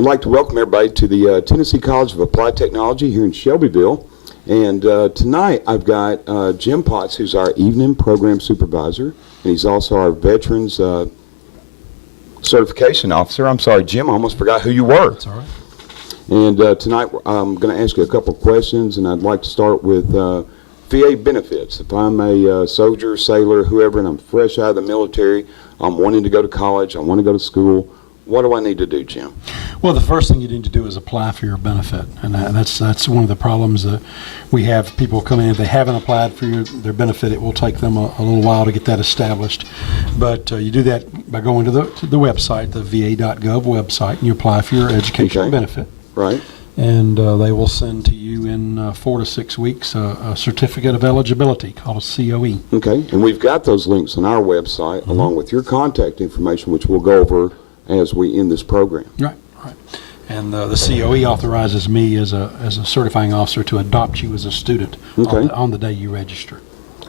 I'd like to welcome everybody to the Tennessee College of Applied Technology here in Shelbyville. And tonight I've got Jim Potts, who's our evening program supervisor, and he's also our Veterans Certification Officer. I'm sorry, Jim, I almost forgot who you were. That's all right. And tonight I'm going to ask you a couple of questions, and I'd like to start with VA benefits. If I'm a soldier, sailor, whoever, and I'm fresh out of the military, I'm wanting to go to college, I want to go to school, what do I need to do, Jim? Well, the first thing you need to do is apply for your benefit, and that's one of the problems that we have. People come in, if they haven't applied for their benefit, it will take them a little while to get that established. But you do that by going to the website, the va.gov website, and you apply for your educational benefit. Right. And they will send to you in 4 to 6 weeks a certificate of eligibility called a COE. Okay, and we've got those links on our website along with your contact information, which we'll go over as we end this program. Right. And the COE authorizes me as a certifying officer to adopt you as a student on the day you register.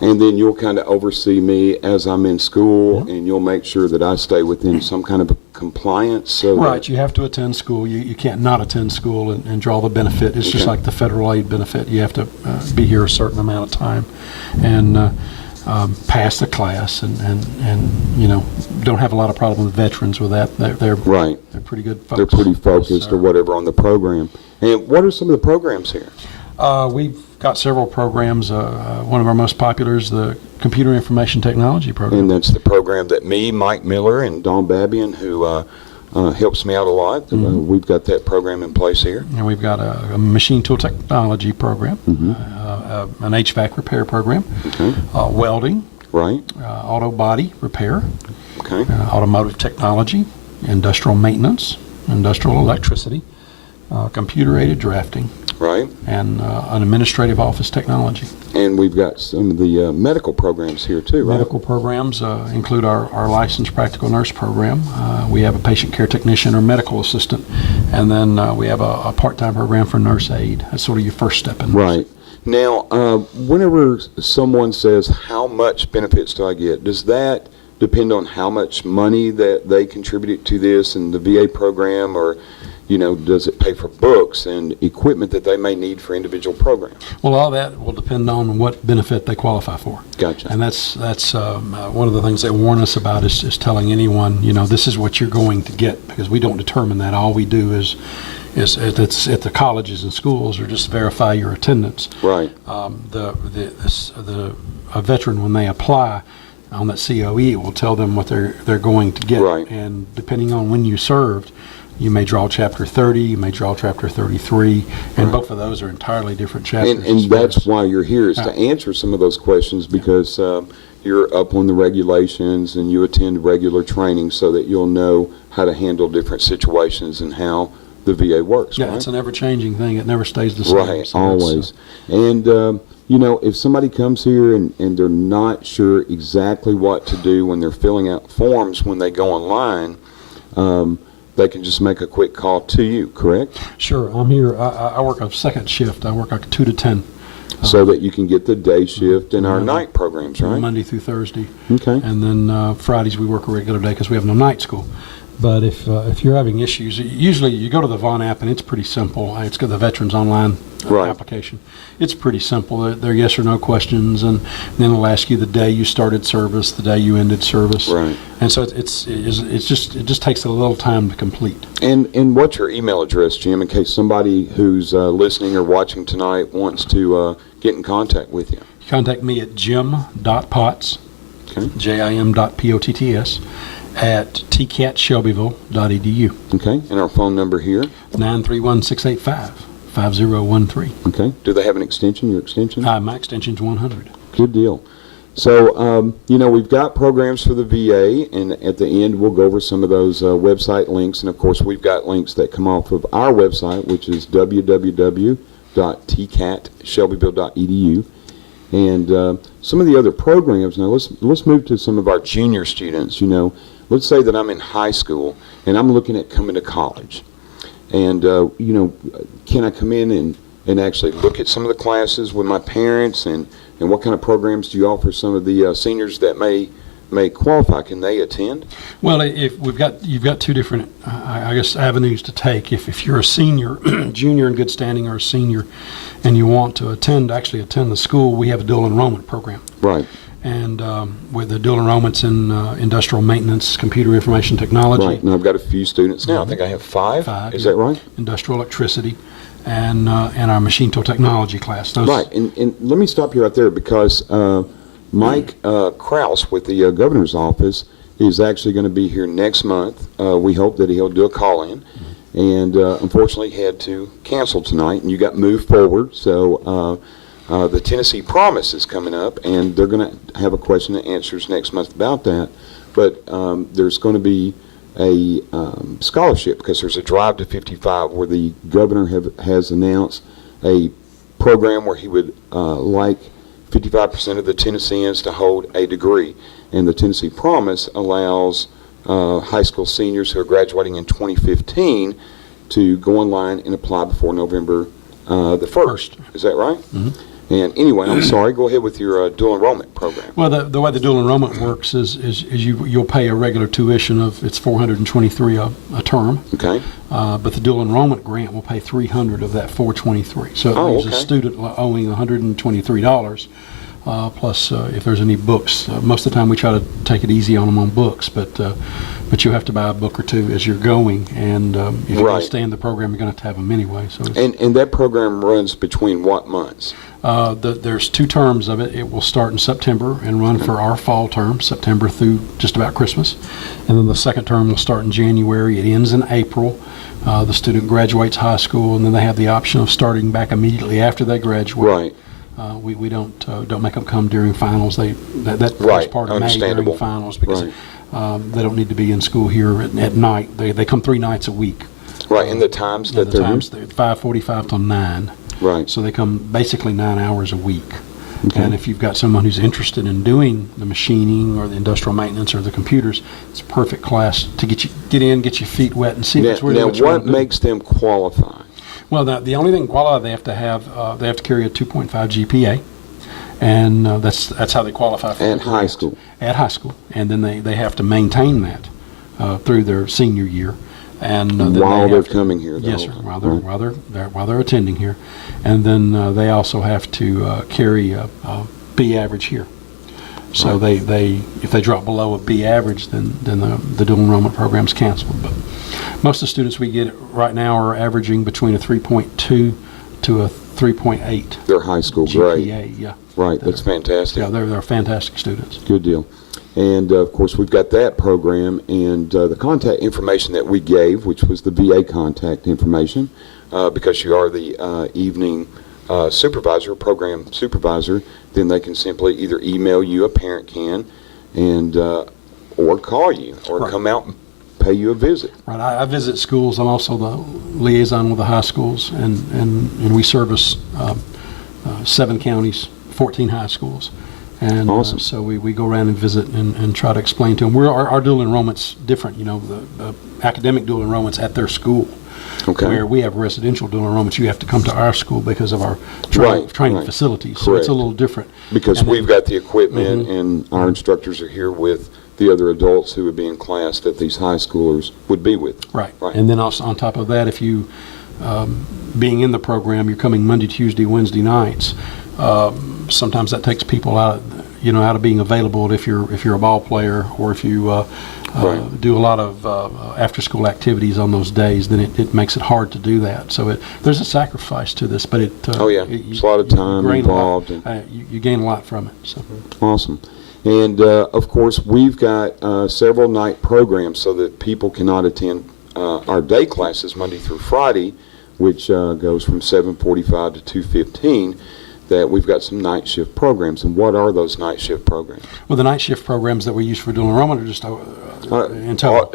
And then you'll kind of oversee me as I'm in school, and you'll make sure that I stay within some kind of a compliance. So right, you have to attend school. You can't not attend school and draw the benefit. It's just like the federal aid benefit. You have to be here a certain amount of time and pass the class, and you know, don't have a lot of problem with veterans with that. They're pretty good folks. They're pretty focused or whatever on the program. And what are some of the programs here? We've got several programs. One of our most popular is the Computer Information Technology program. And that's the program that me, Mike Miller, and Don Babian, who helps me out a lot. We've got that program in place here. And we've got a Machine Tool Technology program, an HVAC repair program, welding, auto body repair, automotive technology, industrial maintenance, industrial electricity, computer-aided drafting, and an administrative office technology. And we've got some of the medical programs here too, right? Medical programs include our licensed practical nurse program. We have a patient care technician or medical assistant, and then we have a part-time program for nurse aide. That's sort of your first step in nursing. Right. Now, whenever someone says, how much benefits do I get, does that depend on how much money that they contribute to this and the VA program, or you know, does it pay for books and equipment that they may need for individual programs? Well, all that will depend on what benefit they qualify for. Gotcha. And that's one of the things they warn us about is telling anyone, you know, this is what you're going to get, because we don't determine that. All we do is at the colleges and schools or just verify your attendance. Right. A veteran, when they apply on that COE, it will tell them what they're going to get. Right. And depending on when you served, you may draw Chapter 30, you may draw Chapter 33, and both of those are entirely different chapters. And that's why you're here, is to answer some of those questions, because you're up on the regulations and you attend regular training so that you'll know how to handle different situations and how the VA works. Yeah, it's an ever-changing thing. It never stays the same. Right, so always. And, you know, if somebody comes here and they're not sure exactly what to do when they're filling out forms when they go online, they can just make a quick call to you, correct? Sure. I'm here. I work a second shift. I work like 2 to 10. So that you can get the day shift and our night programs, right? Monday through Thursday. Okay. And then Fridays we work a regular day because we have no night school. But if you're having issues, usually you go to the Vaughn app, and it's pretty simple. It's got the Veterans Online application. It's pretty simple. They're yes or no questions, and then it'll ask you the day you started service, the day you ended service. Right. And so it just takes a little time to complete. And what's your email address, Jim, in case somebody who's listening or watching tonight wants to get in contact with you? Contact me at jim.potts, jim.potts, at tcatshelbyville.edu. Okay, and our phone number here? 931-685-5013. Okay, do they have an extension, your extension? My extension's 100. Good deal. So, you know, we've got programs for the VA, and at the end we'll go over some of those website links, and of course we've got links that come off of our website, which is www.tcatshelbyville.edu. And some of the other programs, now let's move to some of our junior students. You know, let's say that I'm in high school and I'm looking at coming to college. And, you know, can I come in and actually look at some of the classes with my parents, and what kind of programs do you offer some of the seniors that may may qualify, can they attend? Well, if you've got two different, I guess, avenues to take. If you're a senior, junior in good standing, or a senior, and you want to actually attend the school, we have a dual enrollment program. Right. And with the dual enrollments in industrial maintenance, computer information technology. Right, and I've got a few students now. I think I have five. Is that right? Industrial electricity, and our machine tool technology class. Those Right, and let me stop you right there because Mike Kraus with the governor's office is actually going to be here next month. We hope that he'll do a call-in, and unfortunately had to cancel tonight, and you got moved forward. So the Tennessee Promise is coming up, and they're going to have a question and answers next month about that. But there's going to be a scholarship because there's a Drive to 55 where the governor has announced a program where he would like 55% of the Tennesseans to hold a degree. And the Tennessee Promise allows high school seniors who are graduating in 2015 to go online and apply before November the 1st. Is that right? Mm-hmm. And anyway, I'm sorry, go ahead with your dual enrollment program. Well, the way the dual enrollment works is you'll pay a regular tuition of, it's $423 a term. Okay. But the dual enrollment grant will pay $300 of that $423. So it leaves a student owing $123. Plus, if there's any books, most of the time we try to take it easy on them on books, but you have to buy a book or two as you're going, and if you're going to stay in the program, you're going to have them anyway. So and that program runs between what months? There's 2 terms of it. It will start in September and run for our fall term, September through just about Christmas, and then the second term will start in January. It ends in April. The student graduates high school, and then they have the option of starting back immediately after they graduate. Right. We don't make them come during finals. That first part of May during finals because they don't need to be in school here at night. They come 3 nights a week. Right, and the times that they're here? 5:45 till 9. Right. So they come basically 9 hours a week. Okay. And if you've got someone who's interested in doing the machining or the industrial maintenance or the computers, it's a perfect class to get in, get your feet wet, and see if it's really what you want to do. What makes them qualify? Well, the only thing qualify they have to carry a 2.5 GPA, and that's how they qualify for at high school. At high school, and then they have to maintain that through their senior year, and while they're coming here. Yes, sir. While they're attending here, and then they also have to carry a B average here. So if they drop below a B average, then the dual enrollment program is canceled. But most of the students we get right now are averaging between a 3.2 to a 3.8. They're high school GPA, grade. yeah. Right, that's fantastic. Yeah, they're fantastic students. Good deal. And of course, we've got that program and the contact information that we gave, which was the VA contact information, because you are the evening supervisor, program supervisor. Then they can simply either email you, a parent can, and or call you, or come out and pay you a visit. Right. I visit schools. I'm also the liaison with the high schools, and we service 7 counties, 14 high schools. And awesome. So we go around and visit and try to explain to them. Our dual enrollment's different. The academic dual enrollment's at their school. Okay. Where we have residential dual enrollments, you have to come to our school because of our training facilities. Correct. So it's a little different. Because we've got the equipment, and our instructors are here with the other adults who would be in class that these high schoolers would be with. Right. And then also on top of that, if you, being in the program, you're coming Monday, Tuesday, Wednesday nights, sometimes that takes people out of being available if you're a ball player, or if you do a lot of after-school activities on those days, then it makes it hard to do that. So there's a sacrifice to this, but it's a lot of time involved. You gain a lot from it. So. Awesome. And of course, we've got several night programs so that people cannot attend our day classes Monday through Friday, which goes from 7:45 to 2:15. That we've got some night shift programs. And what are those night shift programs? Well, the night shift programs that we use for dual enrollment are just in total.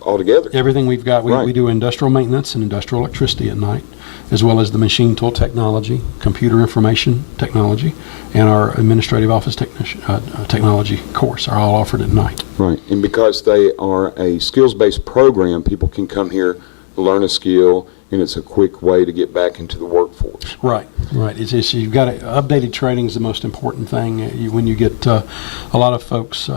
All together. Everything we've got, we do industrial maintenance and industrial electricity at night, as well as the machine tool technology, computer information technology, and our administrative office technology course are all offered at night. Right. And because they are a skills-based program, people can come here, learn a skill, and it's a quick way to get back into the workforce. Right. It's you've got updated training is the most important thing. When you get a lot of folks,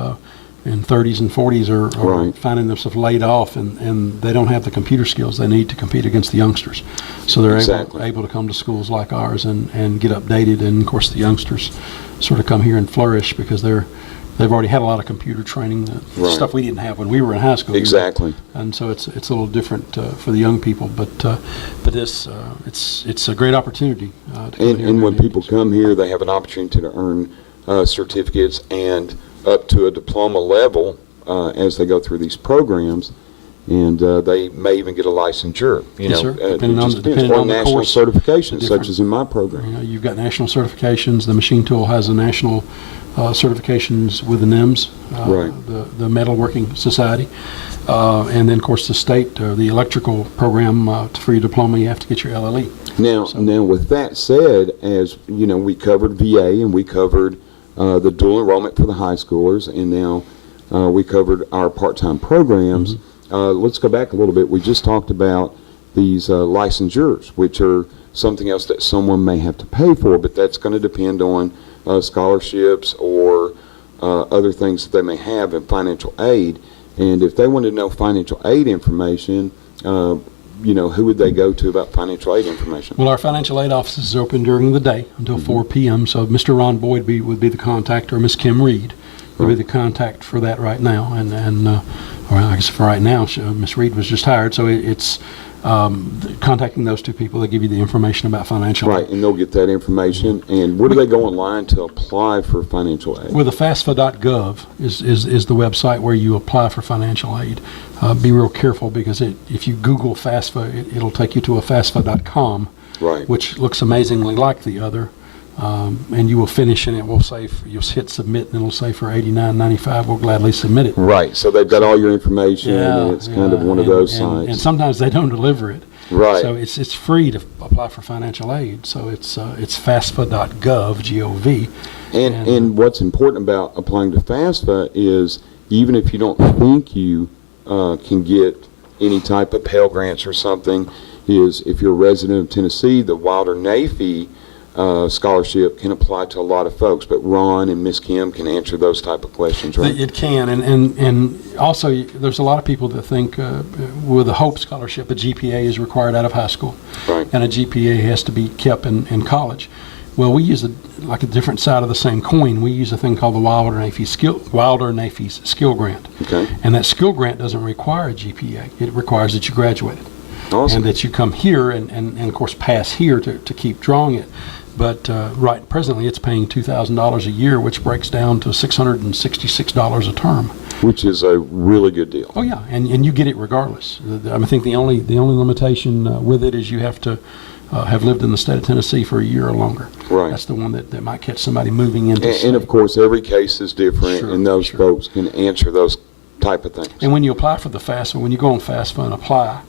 in 30s and 40s are Right. finding themselves laid off, and they don't have the computer skills they need to compete against the youngsters. So they're Exactly. able to come to schools like ours and get updated. And of course, the youngsters sort of come here and flourish because they've already had a lot of computer training, Right. stuff we didn't have when we were in high school. Exactly. And so it's a little different for the young people, but it's a great opportunity. To come here And when and people come here, they have an opportunity to earn certificates and up to a diploma level as they go through these programs. And they may even get a licensure, Yes, sir. it Depending on just the- depends. depending Or on the national course, certifications, different- such as in my program. You've got national certifications. The machine tool has a national certifications with the NIMS, Right. the Metalworking Society. And then, of course, the state, the electrical program for your diploma, you have to get your LLE. Now, with that said, as you know, we covered VA and we covered the dual enrollment for the high schoolers, and now we covered our part-time programs. Let's go back a little bit. We just talked about these licensures, which are something else that someone may have to pay for, but that's going to depend on scholarships or other things that they may have in financial aid. And if they want to know financial aid information, who would they go to about financial aid information? Well, our financial aid office is open during the day until 4 p.m. So Mr. Ron Boyd would be the contact, or Miss Kim Reed would be the contact for that right now. Or I guess for right now, Miss Reed was just hired, so it's contacting those two people. They give you the information about financial Right, aid. and they'll get that information. And where do they go online to apply for financial aid? Well, the FAFSA.gov is the website where you apply for financial aid. Be real careful because if you Google FAFSA, it'll take you to a FAFSA.com, Right. which looks amazingly like the other. And you will finish, and it will say, you'll hit submit, and it'll say for $89.95, we'll gladly submit it. Right, so they've got all your information, and it's kind of one of those sites. And sometimes they don't deliver it. Right. So it's free to apply for financial aid. So it's FAFSA.gov, G-O-V. And what's important about applying to FAFSA is even if you don't think you can get any type of Pell Grants or something, is if you're a resident of Tennessee, the Wilder Nafee scholarship can apply to a lot of folks, but Ron and Miss Kim can answer those type of questions, right? It can, and also there's a lot of people that think with a Hope Scholarship, a GPA is required out of high school, Right. and a GPA has to be kept in college. Well, we use like a different side of the same coin. We use a thing called the Wilder Nafee's Skill Grant, Okay. and that skill grant doesn't require a GPA. It requires that you graduated. Awesome. And that you come here and of course pass here to keep drawing it. But right presently it's paying $2,000 a year, which breaks down to $666 a term. Which is a really good deal. Oh yeah, and you get it regardless. I think the only limitation with it is you have to have lived in the state of Tennessee for a year or longer. Right. That's the one that might catch somebody moving into. And of course, every case is different, Sure, and those sure. folks can answer those type of things. And when you apply for the FAFSA, when you go on FAFSA and apply,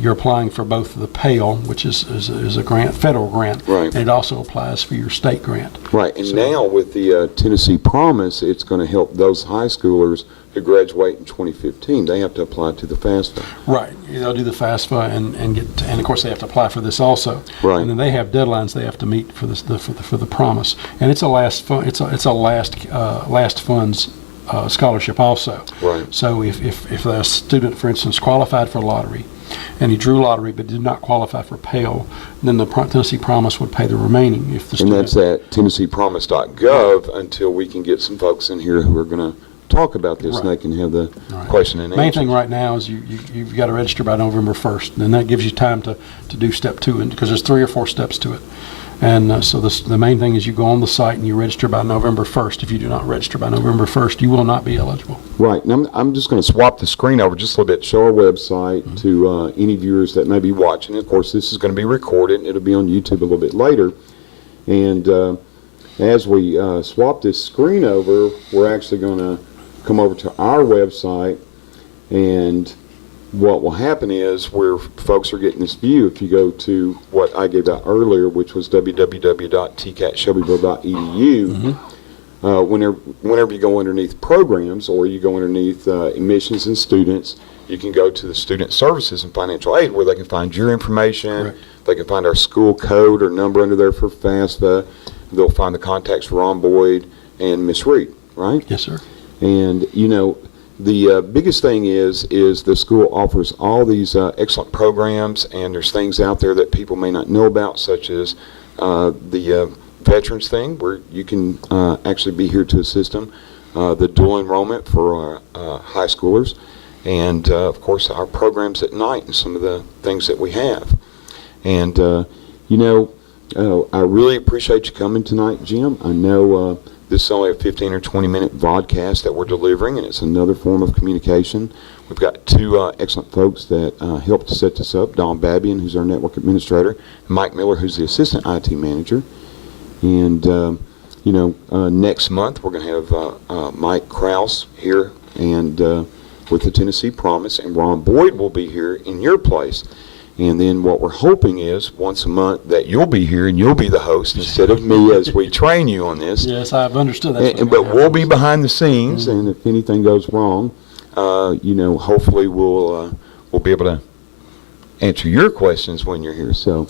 you're applying for both the Pell, which is a grant, federal grant, Right. and it also applies for your state grant. Right, and now with the Tennessee Promise, it's going to help those high schoolers who graduate in 2015. They have to apply to the FAFSA. Right. They'll do the FAFSA and of course they have to apply for this also. Right. And then they have deadlines they have to meet for this for the Promise, and it's a last last funds scholarship also. Right. So if a student, for instance, qualified for lottery, and he drew lottery but did not qualify for Pell, then the Tennessee Promise would pay the remaining. If the And student, that's at TennesseePromise.gov until we can get some folks in here who are going to talk about this, and Right. they can have the Right. question and Main answer. thing right now is you've got to register by November 1st, and that gives you time to do step 2, because there's 3 or 4 steps to it. And so the main thing is you go on the site and you register by November 1st. If you do not register by November 1st, you will not be eligible. Right, and I'm just going to swap the screen over just a little bit, show our website to any viewers that may be watching. Of course, this is going to be recorded, and it'll be on YouTube a little bit later. And as we swap this screen over, we're actually going to come over to our website, and what will happen is where folks are getting this view, if you go to what I gave out earlier, which was www.tcatshelbyville.edu, whenever you go underneath programs or you go underneath admissions and students, you can go to the student services and financial aid where they can find your information. Correct. They can find our school code or number under there for FAFSA. They'll find the contacts for Ron Boyd and Miss Reed, right? Yes, sir. And, you know, the biggest thing is the school offers all these excellent programs, and there's things out there that people may not know about, such as the veterans thing, where you can actually be here to assist them, the dual enrollment for high schoolers, and of course our programs at night and some of the things that we have. And you know, I really appreciate you coming tonight, Jim. I know this is only a 15 or 20 minute vodcast that we're delivering, and it's another form of communication. We've got two excellent folks that helped to set this up, Don Babian, who's our network administrator, and Mike Miller, who's the assistant IT manager. And you know, next month we're going to have Mike Krause here, and with the Tennessee Promise, and Ron Boyd will be here in your place. And then what we're hoping is once a month that you'll be here and you'll be the host instead of me as we train you on this. Yes, I've understood that. But we'll be behind the scenes, and if anything goes wrong, you know, hopefully we'll be able to answer your questions when you're here. So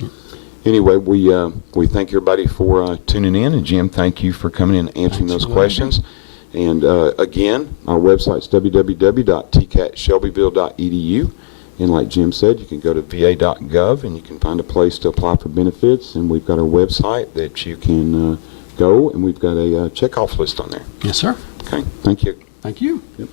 anyway, we thank everybody for tuning in, and Jim, thank you for coming in and answering those questions. And again, our website's www.tcatshelbyville.edu. And like Jim said, you can go to va.gov and you can find a place to apply for benefits. And we've got our website that you can go, and we've got a checkoff list on there. Yes, sir. Okay, thank you. Thank you. Yep.